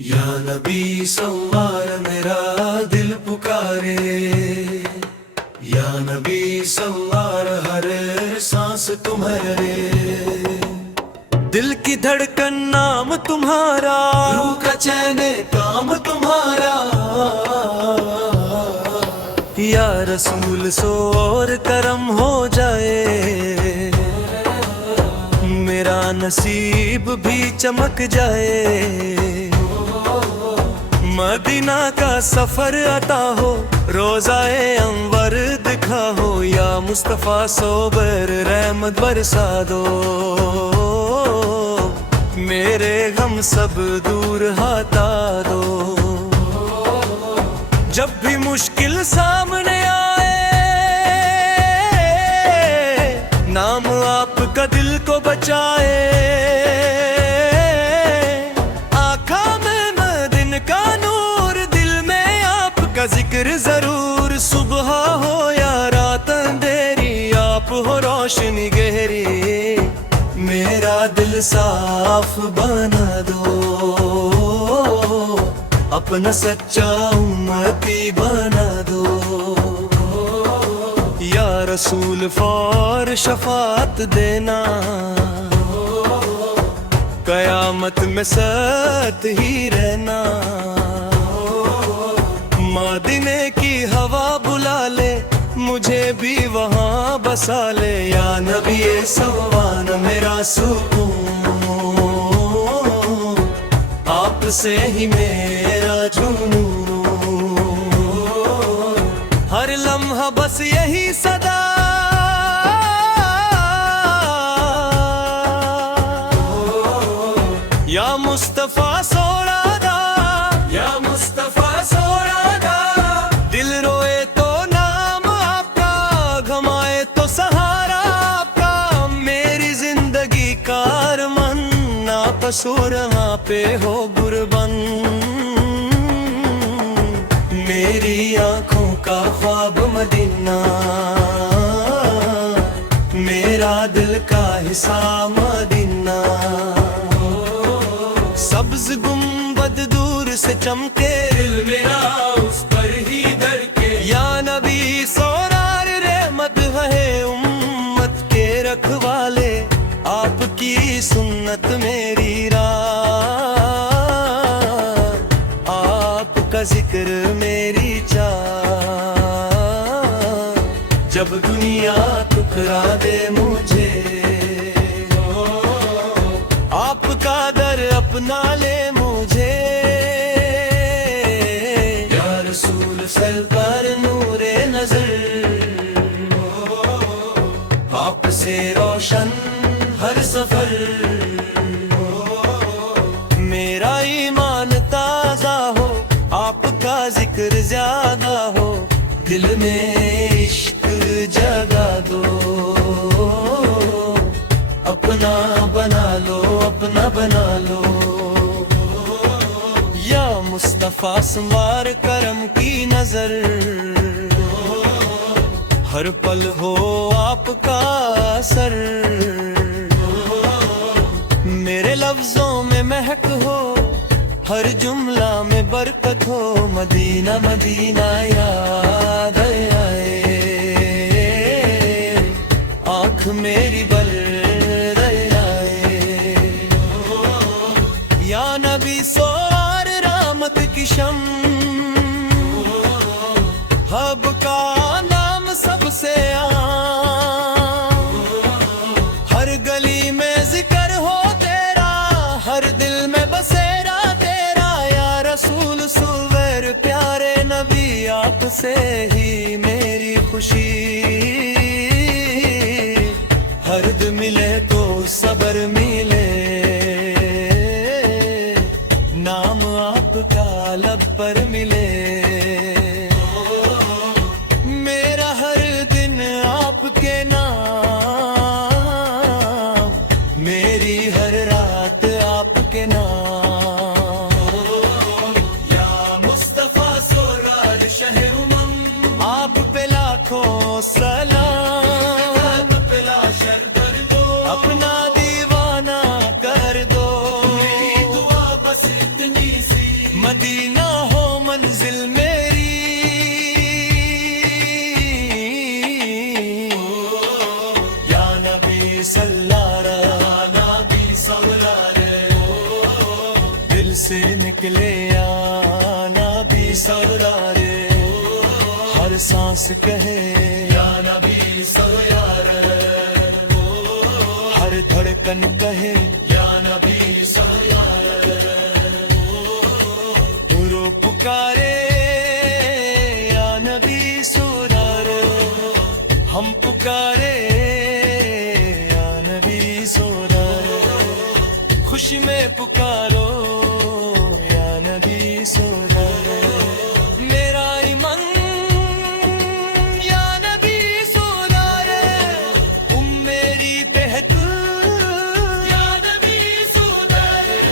या नबी सवार मेरा दिल पुकारे, या नबी सवार हर सांस तुम्हारे। दिल की धड़कन नाम तुम्हारा, रूह का चैन काम तुम्हारा। या रसूल सो और करम हो जाए, मेरा नसीब भी चमक जाए। मदीना का सफर अता हो, रोज़ाए अंवर दिखा हो। या मुस्तफ़ा सोबर रहमत बरसा दो, मेरे गम सब दूर हटा दो। जब भी मुश्किल सामने आए, नाम आपका दिल को बचाए। आँखों में मदीन का नूर, दिल में आपका जिक्र जरूर। सुबह हो या रात अंधेरी, आप हो रोशनी गहरी। मेरा दिल साफ बना दो, अपना सच्चा उम्मती बना दो। या रसूल फौर शफात देना, कयामत में साथ ही रहना। मदीने की हवा बुला ले, मुझे भी वहाँ बसा ले। या नबी सवान मेरा सुकून, आपसे ही मेरा जुनून। हर लम्हा बस यही सदा, या मुस्तफा सोड़ा दा, या मुस्तफा सोड़ा दा। दिल रोए तो नाम आपका, घमाए तो सहारा आपका। मेरी जिंदगी का अरमान, ना कसूर यहाँ पे हो गुरबन। मेरी आँखों का ख्वाब मदीना, मेरा दिल का हिस्सा मदीना। सब्ज गुंबद दूर से चमके, दिल मेरा उस पर ही धड़के। या नबी सोनार रहमत है उम्मत के रखवाले। आपकी सुन्नत मेरी राह, आपका जिक्र मेरी चाह। जब दुनिया ठुकरा दे मुझे, आपका दर अपना ले मुझे। या रसूल सर पर नूरे नजर, आपसे रोशन हर सफर। मेरा ईमान ताजा हो, आपका जिक्र ज्यादा हो। दिल में इश्क जगा दो, अपना बना लो, अपना बना लो। या मुस्तफा संवार करम की नजर, हर पल हो आपका असर। मेरे लफ्जों में महक हो, हर जुमला में बरकत हो। मदीना मदीना याद आए, आँख मेरी बल या नबी सोर रहमत की शम। हब का नाम सबसे आम, हर गली में जिक्र हो तेरा, हर दिल में बसेरा तेरा। या रसूल सुवर प्यारे नबी, आपसे ही मेरी खुशी। हर्द मिले तो सबर मिले, नाम आपका लब पर मिले। मेरा हर दिन आपके नाम, मेरी हर रात आपके नाम। या मुस्तफा सोरार शहे उमम, आप पे लाखों सलाम। आप पे लाशर कर दो, अपना दीवाना कर दो। मेरी दुआ बस इतनी सी मदीना हो मंजिल मेरी, या नबी सल्लारे, या नबी सल्लारे, दिल से निकले या नबी सल्लारे, हर सांस कहे या नबी सल्लारे, हर धड़कन कहे या नबी सल्लारे, रो पुकारे या नबी सल्लारे, हम पुकारे या नबी सल्लारे, खुशी में पुकारो या नबी सल्लारे, मेरा ईमान या नबी सल्लारे, तुम मेरी बेहतूर या नबी सल्लारे,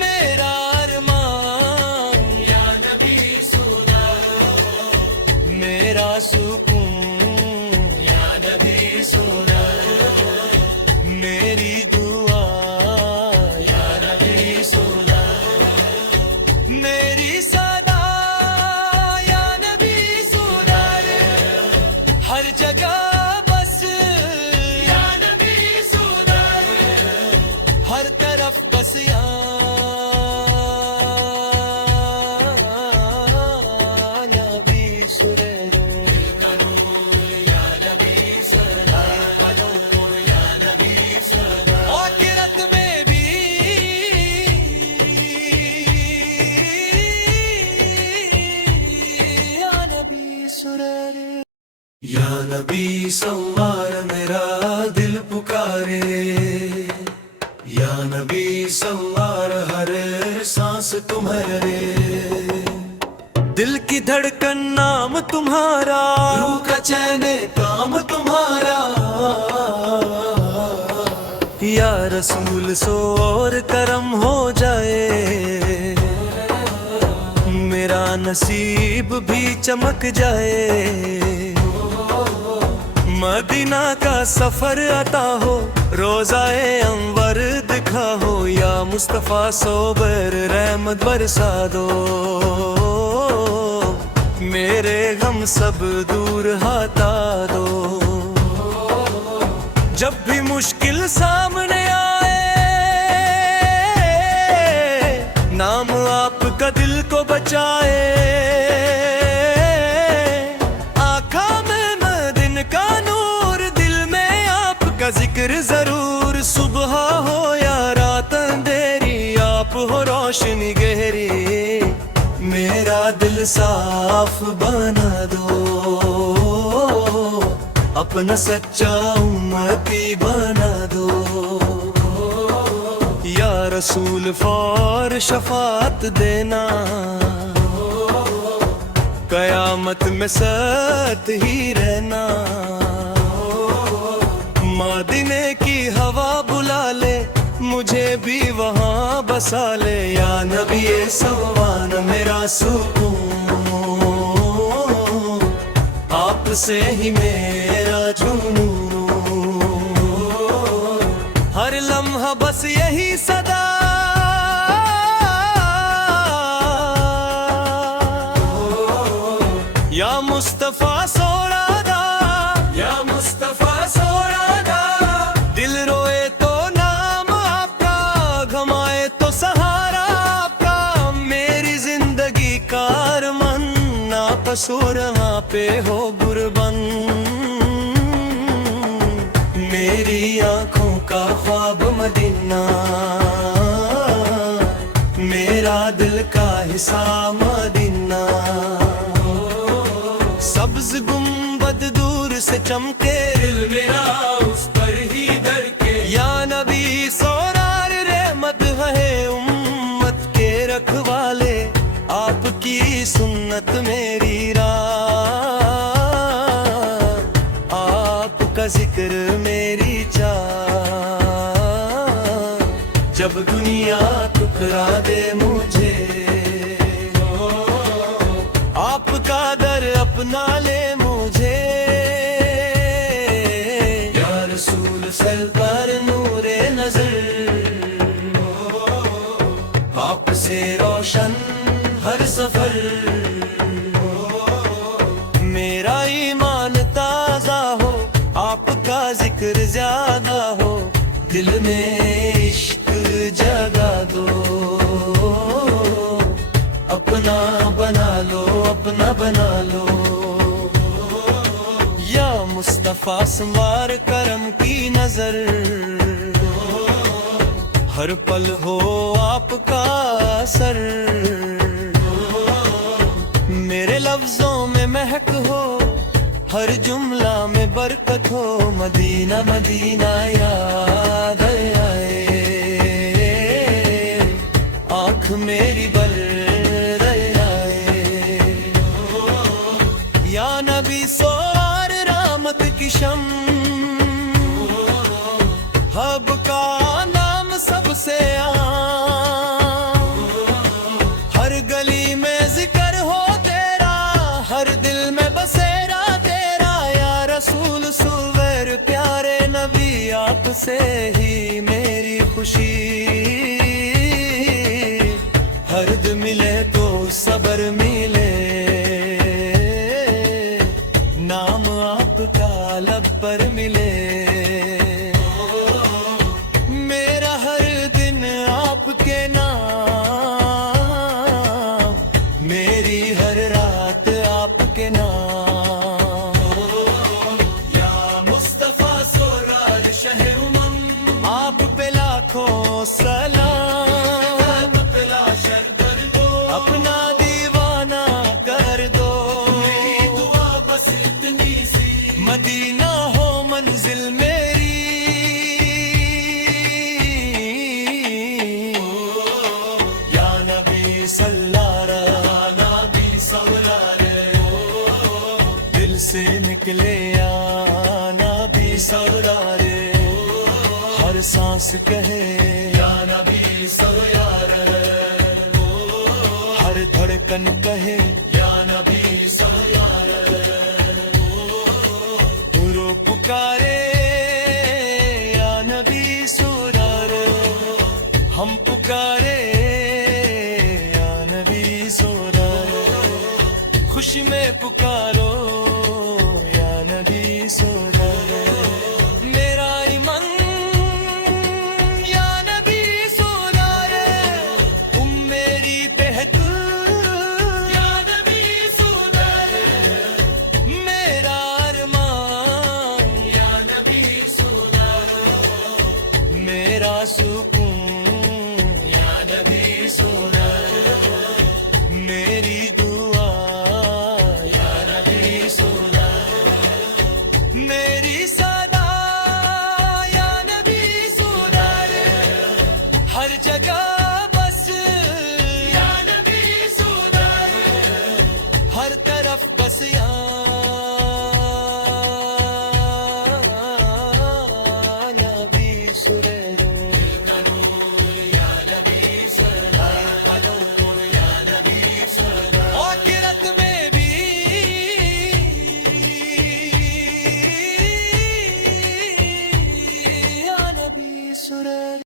मेरा अरमान या नबी सल्लारे, मेरा सुकून या नबी सल्लारे, मेरी दुआ या नबी सल्लारे, मेरी सदा या नबी सल्लारे, हर जगह बस या नबी सल्लारे, हर तरफ बस या नबी सल्लारे, या नबी सल्लारे, या नबी सल्लारे, आखिरत में भी या नबी सल्लारे, या नबी सल्लारे, मेरा दिल पुकारे या नबी सल्लारे, हर सांस तुम्हारे, दिल की धड़कन नाम तुम्हारा, रूह का चैन काम तुम्हारा, या रसूल सो और करम हो जाए, मेरा नसीब भी चमक जाए, मदीना का सफर अता हो, रोज़ाए अंवर दिखा हो, या मुस्तफ़ा सोबर रहमत बरसा दो, मेरे गम सब दूर हटा दो, जब भी मुश्किल सामने आए, नाम आपका दिल को बचाए, आँखों में मदीन का नूर, दिल में आपका जिक्र जरूर, सुबह हो या रात अंधेरी, आप हो रोशनी गहरी, मेरा दिल साफ बना दो, अपना सच्चा उम्मती बना दो, या रसूल फौर शफात देना, कयामत में साथ ही रहना, मदीने की हवा बुला ले, मुझे भी वहाँ बसा ले, या नबी सवान मेरा सुकून, आपसे ही मेरा जुनून, हर लम्हा बस यही सदा या मुस्तफा सोड़ा दा, या मुस्तफा सोड़ा दा, दिल रोए तो नाम आपका, घमाए तो सहारा आपका, मेरी जिंदगी का अरमान, ना कसूर वहाँ पे हो गुरबन, मेरी आँखों का ख्वाब मदीना, मेरा दिल का हिस्सा मदीना, सब्ज गुंबद दूर से चमके, दिल मेरा उस पर ही धड़के, या नबी सोनार रहमत है उम्मत के रखवाले, आपकी सुन्नत मेरी राह, आपका जिक्र मेरी चाह, जब दुनिया ठुकरा दे मुझे, आपका दर अपना ले मुझे, या रसूल सर पर नूरे नजर, आपसे से रोशन हर सफर, मेरा ईमान ताजा हो, आपका जिक्र ज्यादा हो, दिल में इश्क जगा दो, अपना बना लो, अपना बना लो। या मुस्तफा संवार करम की नजर, हर पल हो आपका असर, मेरे लफ्जों में महक हो, हर जुमला में बरकत हो, मदीना मदीना याद आए, आँख मेरी बल आए। या नबी सोर रहमत की शम, हब का नाम सबसे आम, हर गली में जिक्र हो तेरा, हर दिल में बसेरा तेरा, या रसूल सुवर प्यारे नबी, आपसे ही मेरी खुशी, हर्द मिले तो सबर मिले, नाम आपका लब पर मिले, मेरा हर दिन आपके नाम, मेरी हर रात आपके नाम। या मुस्तफा सोरार शहे उमम, आप पे लाखों सलाम, अपना दीवाना कर दो, मेरी दुआ बस इतनी सी, मदीना हो मंजिल मेरी। या नबी सल्लारा नबी सवरारे, दिल से निकले या नबी सवरारे, हर सांस कहे या नबी सवरारे, हर धड़कन कहे या नबी सल्लल्लाहु, रो पुकारे या नबी सुरार, हम पुकारे या नबी सुरार, खुशी में पुकारे